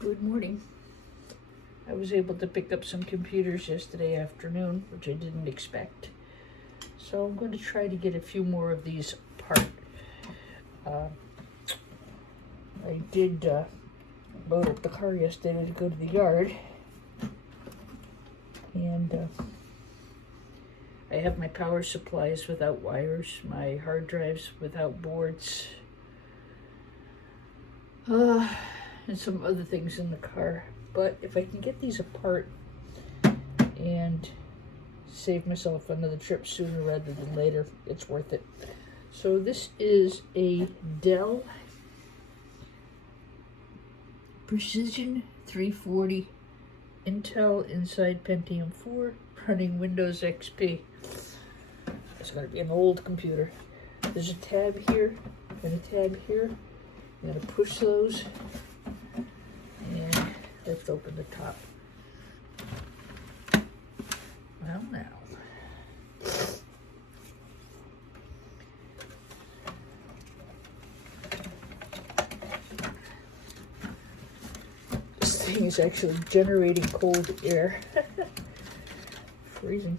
Good morning. I was able to pick up some computers yesterday afternoon, which I didn't expect. So I'm going to try to get a few more of these apart. I did load up the car yesterday to go to the yard. And I have my power supplies without wires, my hard drives without boards, and some other things in the car. But if I can get these apart and save myself another trip sooner rather than later, it's worth it. So this is a Dell Precision 340 Intel inside Pentium 4 running Windows XP. It's going to be an old computer. There's a tab here and a tab here. You got to push those and lift open the top. Well, now. This thing is actually generating cold air. Freezing.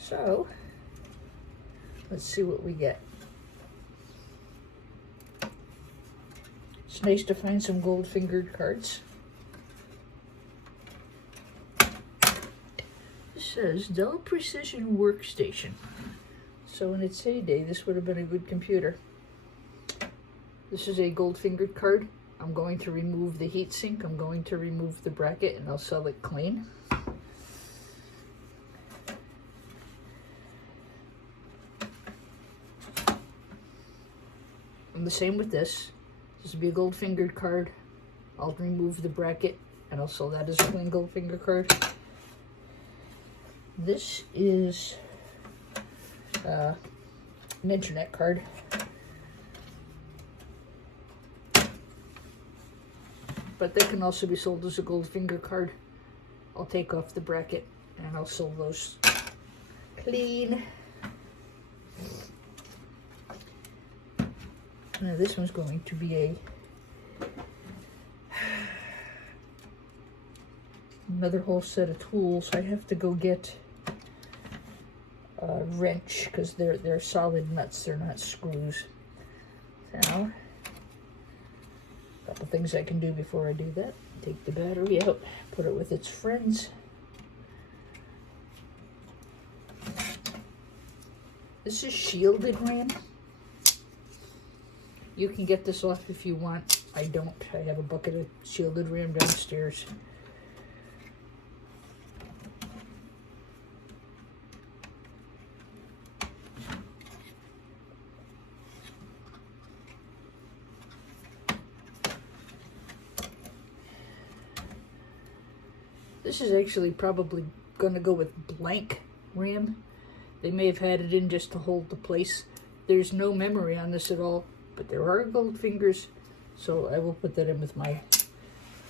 So, let's see what we get. It's nice to find some gold-fingered cards. It says Dell Precision Workstation. So in its heyday, this would have been a good computer. This is a gold-fingered card. I'm going to remove the heatsink. I'm going to remove the bracket, and I'll sell it clean. And the same with this. This will be a gold fingered card. I'll remove the bracket and I'll sell that as a clean gold finger card. This is an internet card. But they can also be sold as a gold finger card. I'll take off the bracket and I'll sell those clean. Now this one's going to be another whole set of tools. I have to go get a wrench because they're solid nuts. They're not screws. Now, a couple things I can do before I do that. Take the battery out, put it with its friends. This is shielded RAM. You can get this off if you want. I don't. I have a bucket of shielded RAM downstairs. This is actually probably going to go with blank RAM. They may have had it in just to hold the place. There's no memory on this at all. But there are gold fingers, so I will put that in with my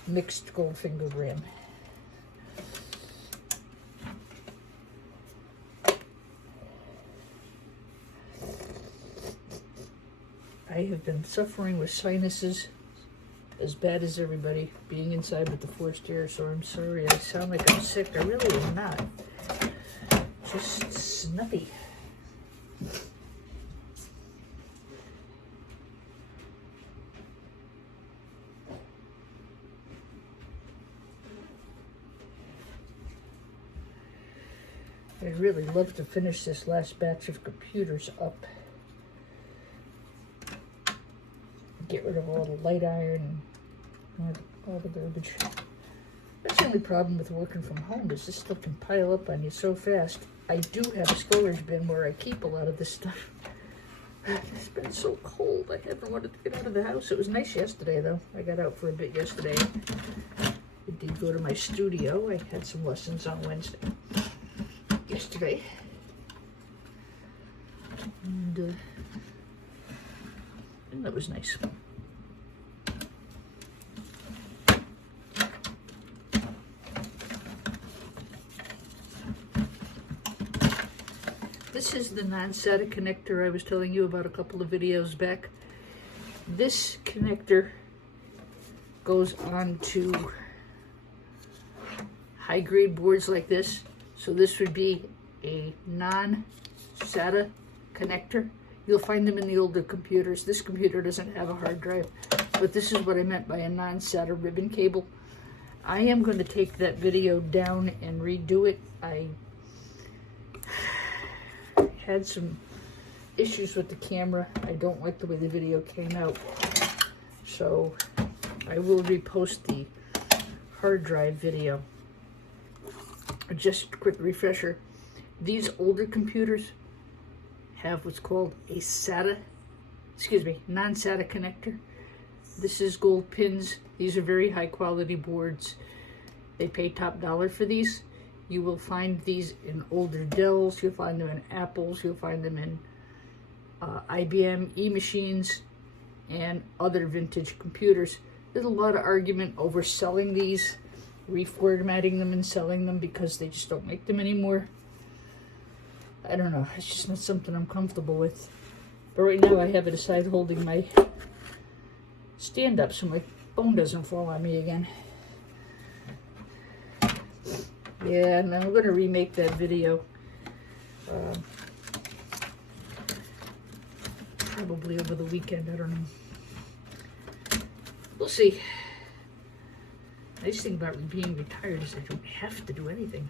mixed gold finger RAM. I have been suffering with sinuses as bad as everybody, being inside with the forced air, so I'm sorry I sound like I'm sick. I really am not. Just snuffy. I'd really love to finish this last batch of computers up. Get rid of all the light iron and all the garbage. That's the only problem with working from home is this stuff can pile up on you so fast. I do have a storage bin where I keep a lot of this stuff. It's been so cold. I haven't wanted to get out of the house. It was nice yesterday though. I got out for a bit yesterday. I did go to my studio. I had some lessons on Wednesday. Yesterday, and that was nice. This is the non-SATA connector I was telling you about a couple of videos back. This connector goes on to high grade boards like this. So this would be a non-SATA connector. You'll find them in the older computers. This computer doesn't have a hard drive, but this is what I meant by a non-SATA ribbon cable. I am going to take that video down and redo it. I had some issues with the camera. I don't like the way the video came out. So I will repost the hard drive video. Just a quick refresher. These older computers have what's called a non-SATA connector. This is gold pins. These are very high quality boards. They pay top dollar for these. You will find these in older Dells, you'll find them in Apples, you'll find them in IBM e-machines and other vintage computers. There's a lot of argument over selling these, reformatting them and selling them because they just don't make them anymore. I don't know, it's just not something I'm comfortable with. But right now I have it aside holding my stand up so my phone doesn't fall on me again. Yeah, and I'm going to remake that video. Probably over the weekend, I don't know. We'll see. Nice thing about being retired is I don't have to do anything.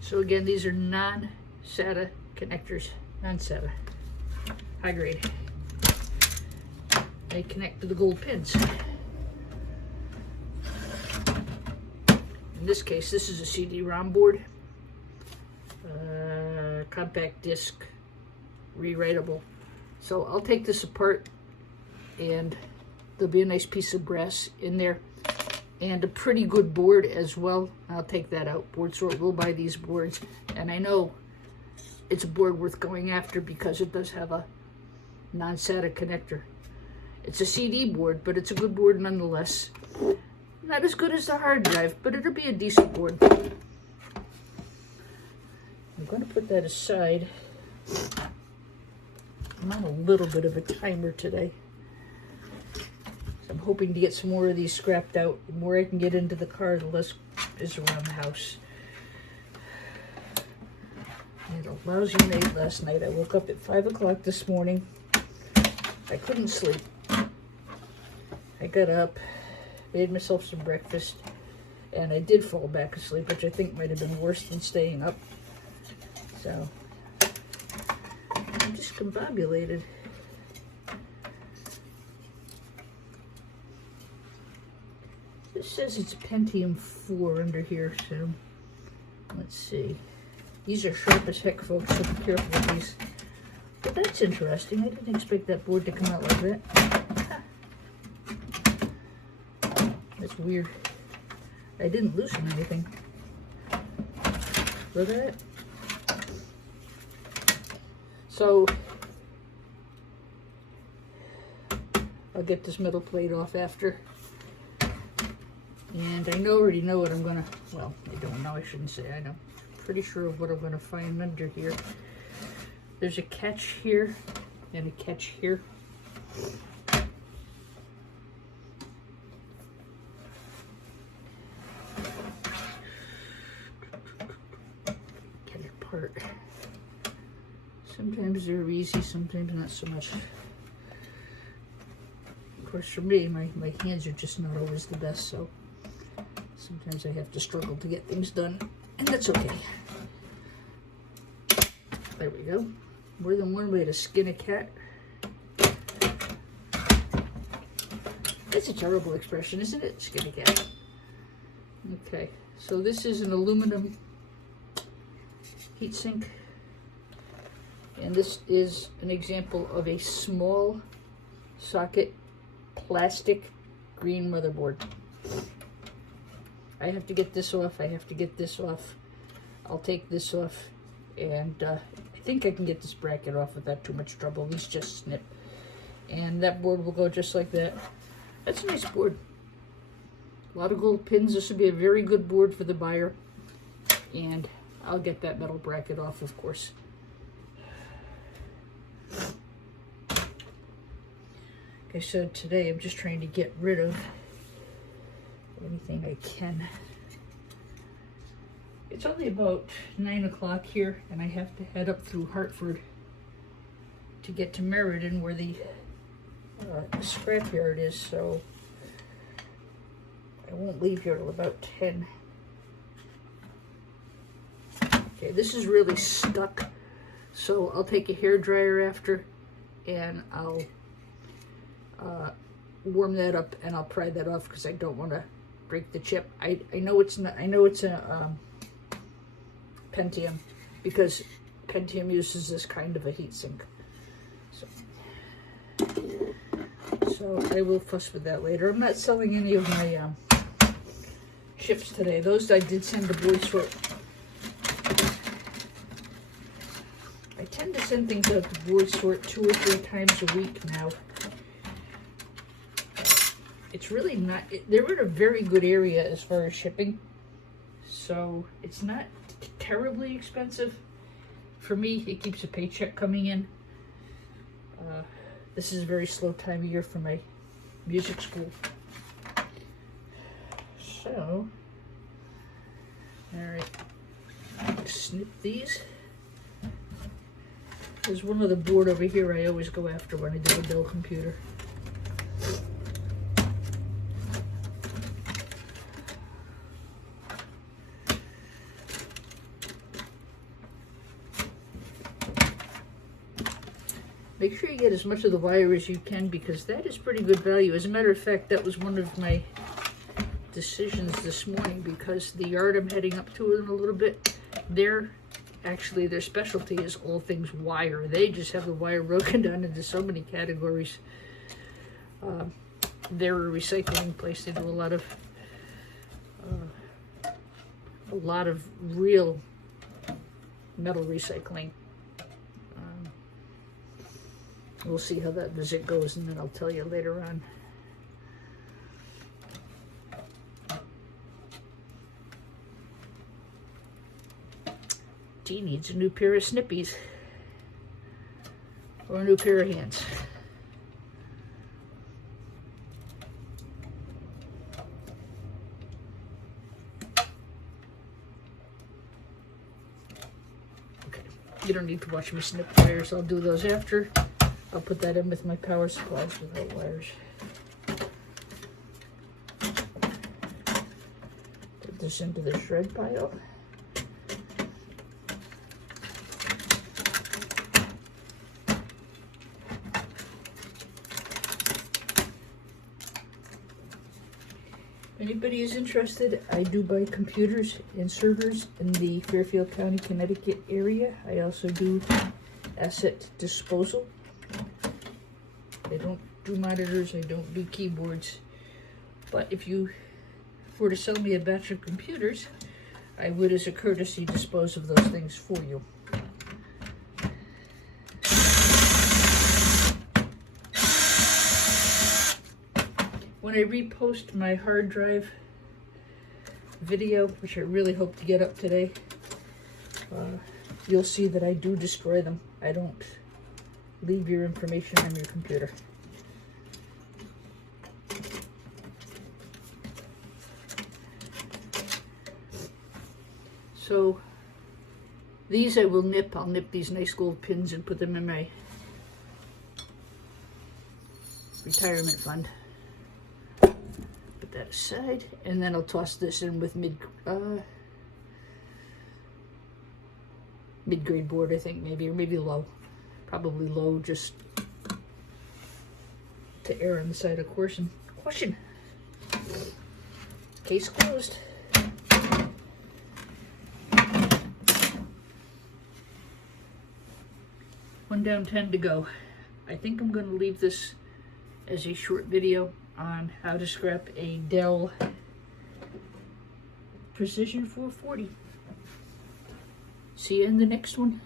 So again, these are non-SATA connectors, non-SATA, high grade. They connect to the gold pins. In this case, this is a CD-ROM board, compact disc, rewritable. So I'll take this apart and there'll be a nice piece of brass in there. And a pretty good board as well. I'll take that out. Board Sort will buy these boards. And I know it's a board worth going after because it does have a non-SATA connector. It's a CD board, but it's a good board nonetheless. Not as good as the hard drive, but it'll be a decent board. I'm going to put that aside. I'm on a little bit of a timer today. I'm hoping to get some more of these scrapped out. The more I can get into the car, the less is around the house. I had a lousy night last night. I woke up at 5 o'clock this morning. I couldn't sleep. I got up, made myself some breakfast, and I did fall back asleep, which I think might have been worse than staying up. So, I'm discombobulated. It says it's Pentium 4 under here, so let's see. These are sharp as heck, folks, so be careful with these. But that's interesting. I didn't expect that board to come out like that. That's weird. I didn't loosen anything. Look at it. So, I'll get this metal plate off after. And I already know what I'm gonna, well, I don't know, I shouldn't say I know. Pretty sure of what I'm gonna find under here. There's a catch here and a catch here. Get it apart. Sometimes they're easy, sometimes not so much. Of course, for me, my hands are just not always the best, so sometimes I have to struggle to get things done, and that's okay. There we go. More than one way to skin a cat. That's a terrible expression, isn't it? Skin a cat. Okay, so this is an aluminum heatsink, and this is an example of a small socket plastic green motherboard. I have to get this off, I have to get this off. I'll take this off, and I think I can get this bracket off without too much trouble. These just snip. And that board will go just like that. That's a nice board. A lot of gold pins. This would be a very good board for the buyer. And I'll get that metal bracket off, of course. Like I said, today I'm just trying to get rid of anything I can. It's only about 9 o'clock here, and I have to head up through Hartford to get to Meriden, where the scrapyard is, so I won't leave here till about 10. Okay, this is really stuck, so I'll take a hair dryer after, and I'll warm that up, and I'll pry that off because I don't want to break the chip. I know it's not. I know it's a pentium, because pentium uses this kind of a heat sink. So I will fuss with that later. I'm not selling any of my chips today. Those I did send to Boy Sort. I tend to send things out to Boy Sort 2 or 3 times a week now. It's really not, they're in a very good area as far as shipping, so it's not terribly expensive. For me, it keeps a paycheck coming in. This is a very slow time of year for my music school. So, alright, snip these. There's one other board over here I always go after when I do a Dell computer. Make sure you get as much of the wire as you can, because that is pretty good value. As a matter of fact, that was one of my decisions this morning, because the yard I'm heading up to in a little bit, their specialty is all things wire. They just have the wire broken down into so many categories. They're a recycling place. They do a lot of real metal recycling. We'll see how that visit goes, and then I'll tell you later on. Dee needs a new pair of snippies, or a new pair of hands. Okay, you don't need to watch me snip wires. I'll do those after. I'll put that in with my power supplies without wires. Put this into the shred pile. If anybody is interested, I do buy computers and servers in the Fairfield County, Connecticut area. I also do asset disposal. I don't do monitors, I don't do keyboards, but if you were to sell me a batch of computers, I would, as a courtesy, dispose of those things for you. When I repost my hard drive video, which I really hope to get up today, you'll see that I do destroy them. I don't leave your information on your computer. So these I will nip. I'll nip these nice gold pins and put them in my retirement fund. Put that aside, and then I'll toss this in with mid-grade board, I think, maybe, or maybe low. Probably low, just to err on the side of caution. Case closed. One down, 10 to go. I think I'm going to leave this as a short video on how to scrap a Dell Precision 440. See you in the next one.